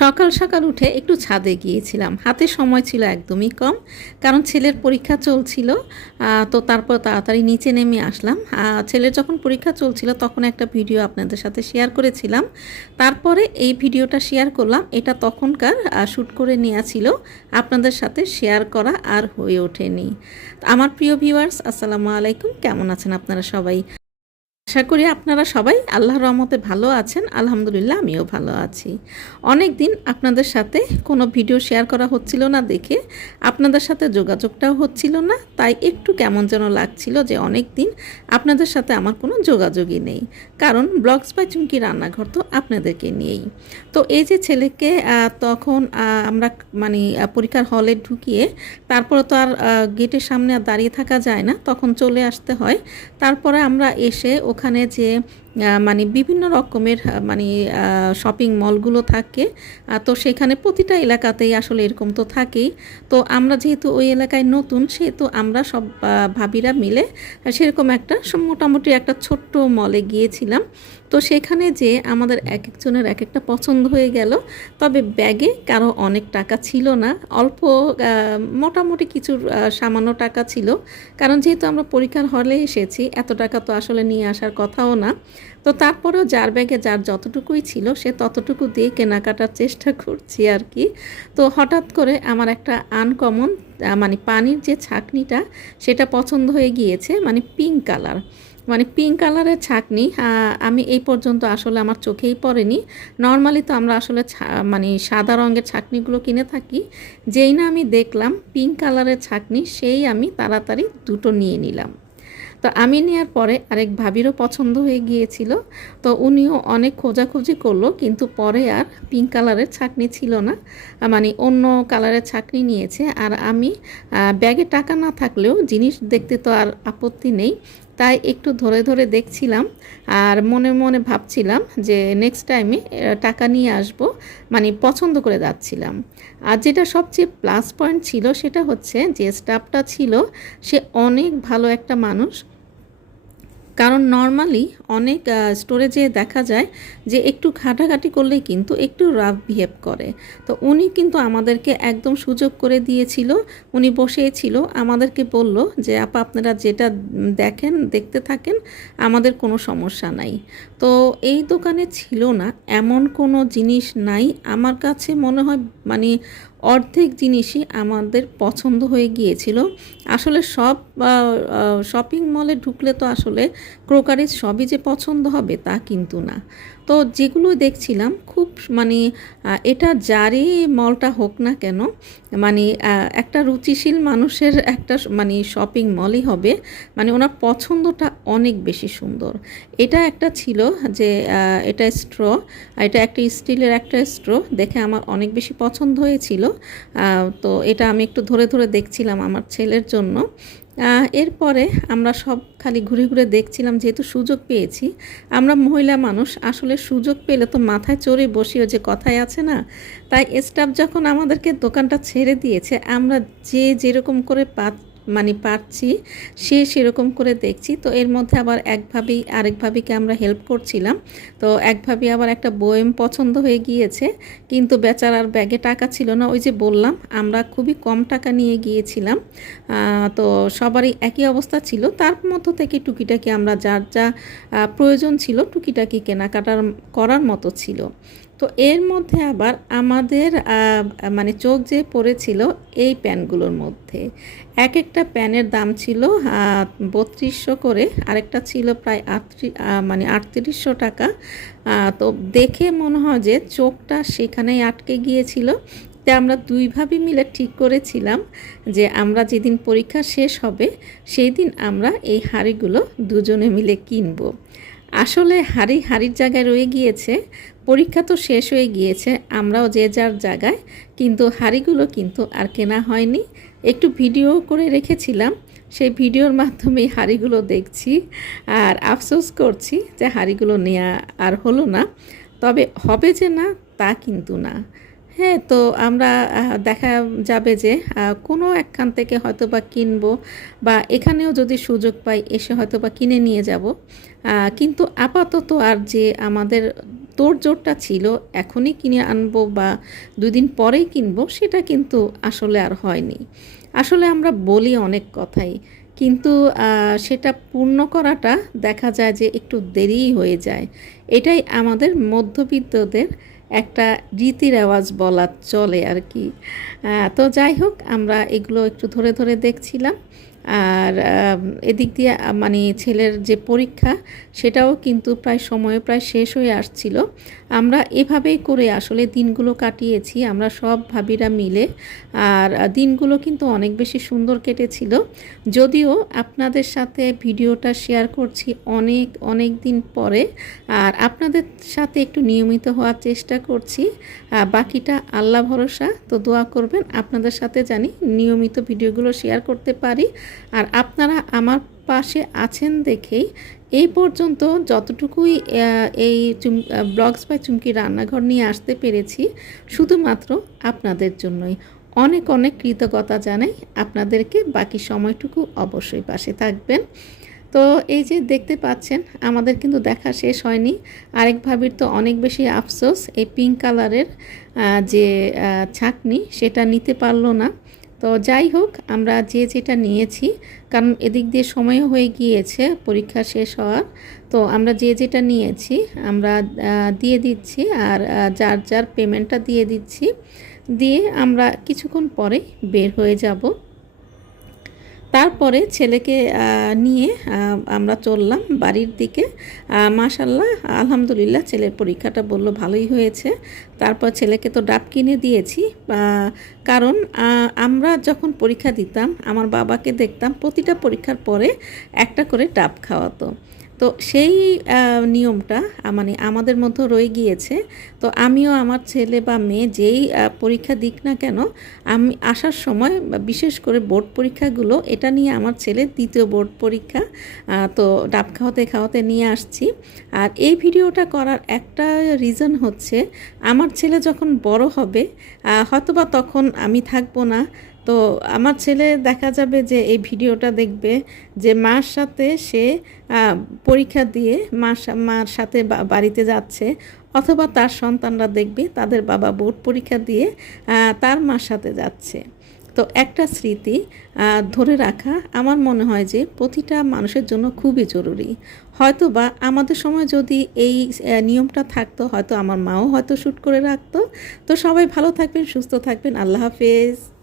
সকাল সকাল উঠে একটু ছাদে গিয়েছিলাম। হাতে সময় ছিল একদমই কম, কারণ ছেলের পরীক্ষা চলছিল তো তারপর তাড়াতাড়ি নিচে নেমে আসলাম। ছেলের যখন পরীক্ষা চলছিল, তখন একটা ভিডিও আপনাদের সাথে শেয়ার করেছিলাম। তারপরে এই ভিডিওটা শেয়ার করলাম। এটা তখনকার শ্যুট করে নেওয়া ছিল। আপনাদের সাথে শেয়ার করা আর হয়ে ওঠেনি। আমার প্রিয় ভিউয়ার্স আসসালামু আলাইকুম। কেমন আছেন আপনারা সবাই? আশা করি আপনারা সবাই আল্লাহর রহমতে ভালো আছেন। আলহামদুলিল্লাহ, আমিও ভালো আছি। অনেক দিন আপনাদের সাথে কোনো ভিডিও শেয়ার করা হচ্ছিল না দেখে আপনাদের সাথে যোগাযোগটাও হচ্ছিল না, তাই একটু কেমন যেন লাগছিল যে অনেক দিন আপনাদের সাথে আমার কোনো যোগাযোগই নেই। কারণ ব্লগস বাই চুমকি রান্নাঘর তো আপনাদেরকে নিয়েই। তো এই যে ছেলেকে তখন আমরা মানে পরীক্ষার হলে ঢুকিয়ে তারপরে তো আর গেটের সামনে আর দাঁড়িয়ে থাকা যায় না, তখন চলে আসতে হয়। তারপরে আমরা এসে ওখানে যে মানে বিভিন্ন রকমের মানে শপিং মলগুলো থাকে তো সেখানে প্রতিটা এলাকাতেই আসলে এরকম তো থাকেই। তো আমরা যেহেতু ওই এলাকায় নতুন, সেহেতু আমরা সব ভাবিরা মিলে সেরকম একটা, মোটামুটি একটা ছোট্ট মলে গিয়েছিলাম। তো সেখানে যে আমাদের এক একজনের এক একটা পছন্দ হয়ে গেল। তবে ব্যাগে কারও অনেক টাকা ছিল না। অল্প মোটামুটি কিছু সামান্য টাকা ছিল। কারণ যেহেতু আমরা পরীক্ষার হলে এসেছি, এত টাকা তো আসলে নিয়ে আসার কথাও না। তো তারপরেও যার ব্যাগে যার যতটুকুই ছিল, সে ততটুকু দিয়ে কেনাকাটার চেষ্টা করছি আর কি। তো হঠাৎ করে আমার একটা আনকমন মানে পানির যে ছাকনিটা, সেটা পছন্দ হয়ে গিয়েছে মানে পিঙ্ক কালার মানে পিঙ্ক কালারের ছাকনি আমি এই পর্যন্ত আসলে আমার চোখেই পড়েনি। নর্মালি তো আমরা আসলে মানে সাদা রঙের ছাকনিগুলো কিনে থাকি। যেই না আমি দেখলাম পিঙ্ক কালারের ছাকনি, সেই আমি তাড়াতাড়ি দুটো নিয়ে নিলাম। তো আমি নেওয়ার পরে আরেক ভাবিরও পছন্দ হয়ে গিয়েছিল। তো উনিও অনেক খোঁজাখুঁজি করল, কিন্তু পরে আর পিঙ্ক কালারের ছাকনি ছিল না। মানে অন্য কালারের ছাকনি নিয়েছে। আর আমি ব্যাগে টাকা না থাকলেও জিনিস দেখতে তো আর আপত্তি নেই। তাই একটু ধরে ধরে দেখছিলাম আর মনে মনে ভাবছিলাম যে নেক্সট টাইমে টাকা নিয়ে আসব মানে পছন্দ করে যাচ্ছিলাম। আর যেটা সবচেয়ে প্লাস পয়েন্ট ছিল সেটা হচ্ছে যে স্টাফটা ছিল, সে অনেক ভালো একটা মানুষ কারণ নর্মালি অনেক স্টোরে যেয়ে দেখা যায় যে একটু ঘাটাঘাটি করলেই কিন্তু একটু রাফ বিহেভ করে। তো উনি কিন্তু আমাদেরকে একদম সুযোগ করে দিয়েছিল, উনি বসেই ছিল আমাদেরকে বলল যে, আপা, আপনারা যেটা দেখেন, দেখতে থাকেন, আমাদের কোনো সমস্যা নাই। তো এই দোকানে ছিল না, এমন কোনো জিনিস নাই। আমার কাছে মনে হয় মানে অর্ধেক জিনিসই আমাদের পছন্দ হয়ে গিয়েছিল। আসলে সব শপিং মলে ঢুকলে তো আসলে ক্রোকারিজ সবই যে পছন্দ হবে তা কিন্তু না। তো যেগুলো দেখছিলাম, খুব মানে এটা যারই মলটা হোক না কেন মানে একটা রুচিশীল মানুষের একটা মানে শপিং মলই হবে মানে ওনার পছন্দটা অনেক বেশি সুন্দর। এটা একটা ছিল যে এটা স্ট্র এটা একটা স্টিলের একটা স্ট্র দেখে আমার অনেক বেশি পছন্দ হয়েছিল। তো এটা আমি একটু ধরে ধরে দেখছিলাম আমার ছেলের জন্য। এরপরে আমরা সব খালি ঘুরে ঘুরে দেখছিলাম যেহেতু সুযোগ পেয়েছি। আমরা মহিলা মানুষ, আসলে সুযোগ পেলে তো মাথায় চড়ে বসিও যে কথায় আছে না? তাই স্টাফ যখন আমাদেরকে দোকানটা ছেড়ে দিয়েছে, আমরা যে যেরকম করে পা মানে পারছি, সে সেরকম করে দেখছি। তো এর মধ্যে আবার একভাবেই, আরেকভাবেকে আমরা হেল্প করছিলাম। তো একভাবে আবার একটা বয়েম পছন্দ হয়ে গিয়েছে, কিন্তু বেচারার ব্যাগে টাকা ছিল না। ওই যে বললাম, আমরা খুবই কম টাকা নিয়ে গিয়েছিলাম। তো সবারই একই অবস্থা ছিল। তার মধ্য থেকে টুকিটাকি আমরা যার যা প্রয়োজন ছিল, টুকিটাকি কেনাকাটার করার মতো ছিল। তো এর মধ্যে আবার আমাদের মানে চোখ যে পড়েছিল এই প্যানগুলোর মধ্যে, এক একটা প্যানের দাম ছিল বত্রিশশো করে, আরেকটা ছিল প্রায় আটত্রিশ মানে আটত্রিশশো টাকা। তো দেখে মনে হয় যে চোখটা সেখানেই আটকে গিয়েছিল। তাই আমরা দুই ভাবি মিলে ঠিক করেছিলাম যে আমরা যেদিন পরীক্ষা শেষ হবে, সেই দিন আমরা এই হাঁড়িগুলো দুজনে মিলে কিনবো। আসলে হাড়ি হাড়ির জায়গায় রয়ে গিয়েছে, পরীক্ষা তো শেষ হয়ে গিয়েছে, আমরাও যে যার জায়গায়, কিন্তু হাঁড়িগুলো কিন্তু আর কেনা হয়নি। একটু ভিডিও করে রেখেছিলাম, সেই ভিডিওর মাধ্যমে হাঁড়িগুলো দেখছি আর আফসোস করছি যে হাঁড়িগুলো নেওয়া আর হলো না, তবে হবে যে না তা কিন্তু না। হ্যাঁ তো আমরা দেখা যাবে যে কোনো একখান থেকে হয়তো বা কিনবো বা এখানেও যদি সুযোগ পাই এসে হয়তো বা কিনে নিয়ে যাব। কিন্তু আপাতত আর যে আমাদের তোড়জোড়টা ছিল, এখনই কিনে আনব বা দুদিন পরেই কিনবো, সেটা কিন্তু আসলে আর হয়নি। আসলে আমরা বলি অনেক কথাই, কিন্তু সেটা পূর্ণ করাটা দেখা যায় যে একটু দেরিই হয়ে যায়। এটাই আমাদের মধ্যবিত্তদের একটা রীতি রেওয়াজ বলা চলে আর কি। তো যাই হোক, আমরা এগুলো একটু ধরে ধরে দেখছিলাম। আর এদিক দিয়ে মানে ছেলের যে পরীক্ষা, সেটাও কিন্তু প্রায় সময়ে প্রায় শেষ হয়ে আসছিল। আমরা এভাবেই করে আসলে দিনগুলো কাটিয়েছি, আমরা সব ভাবিরা মিলে। আর দিনগুলো কিন্তু অনেক বেশি সুন্দর কেটেছিল। যদিও আপনাদের সাথে ভিডিওটা শেয়ার করছি অনেক অনেক দিন পরে। আর আপনাদের সাথে একটু নিয়মিত হওয়ার চেষ্টা করছি। বাকিটা আল্লাহ ভরসা, তো দোয়া করবেন আপনাদের সাথে জানি নিয়মিত ভিডিওগুলো শেয়ার করতে পারি। আর আপনারা আমার পাশে আছেন দেখেই এই পর্যন্ত যতটুকুই এই চুম ব্লগস বা চুমকি রান্নাঘর নিয়ে আসতে পেরেছি, শুধুমাত্র আপনাদের জন্যই। অনেক অনেক কৃতজ্ঞতা জানাই আপনাদেরকে, বাকি সময়টুকু অবশ্যই পাশে থাকবেন। তো এই যে দেখতে পাচ্ছেন, আমাদের কিন্তু দেখা শেষ হয়নি। আরেক ভাবির তো অনেক বেশি আফসোস, এই পিঙ্ক কালারের যে ছাকনি, সেটা নিতে পারল না। তো যাই হোক, আমরা যে যেটা নিয়েছি, কারণ এদিক দিয়ে সময়ও হয়ে গিয়েছে, পরীক্ষা শেষ হওয়ার। তো আমরা যে যেটা নিয়েছি, আমরা দিয়ে দিচ্ছি আর যার যার পেমেন্টটা দিয়ে দিচ্ছি, দিয়ে আমরা কিছুক্ষণ পরে বের হয়ে যাব। তারপরে ছেলেকে নিয়ে আমরা চললাম বাড়ির দিকে। মাশাল্লাহ আলহামদুলিল্লাহ ছেলের পরীক্ষাটা বলল ভালোই হয়েছে। তারপর ছেলেকে তো ডাব কিনে দিয়েছি। কারণ আমরা যখন পরীক্ষা দিতাম, আমার বাবাকে দেখতাম প্রতিটা পরীক্ষার পরে একটা করে ডাব খাওয়াতো। তো সেই নিয়মটা মানে আমাদের মধ্যে রয়ে গিয়েছে। তো আমিও আমার ছেলে বা মেয়ে যেই পরীক্ষা দিক না কেন, আমি আসার সময় বিশেষ করে বোর্ড পরীক্ষাগুলো, এটা নিয়ে আমার ছেলের দ্বিতীয় বোর্ড পরীক্ষা তো ডাব খাওয়াতে খাওয়াতে নিয়ে আসছি। আর এই ভিডিওটা করার একটা রিজন হচ্ছে, আমার ছেলে যখন বড় হবে হয়তোবা তখন আমি থাকব না তো আমার ছেলে দেখা যাবে যে এই ভিডিওটা দেখবে যে মার সাথে সে পরীক্ষা দিয়ে মার মার সাথে বাড়িতে যাচ্ছে অথবা তার সন্তানরা দেখবে তাদের বাবা বোর্ড পরীক্ষা দিয়ে তার মার সাথে যাচ্ছে। তো একটা স্মৃতি ধরে রাখা আমার মনে হয় যে প্রতিটা মানুষের জন্য খুবই জরুরি। হয়তো বা আমাদের সময় যদি এই নিয়মটা থাকতো, হয়তো আমার মাও হয়তো শ্যুট করে রাখতো। তো সবাই ভালো থাকবেন, সুস্থ থাকবেন। আল্লাহ হাফেজ।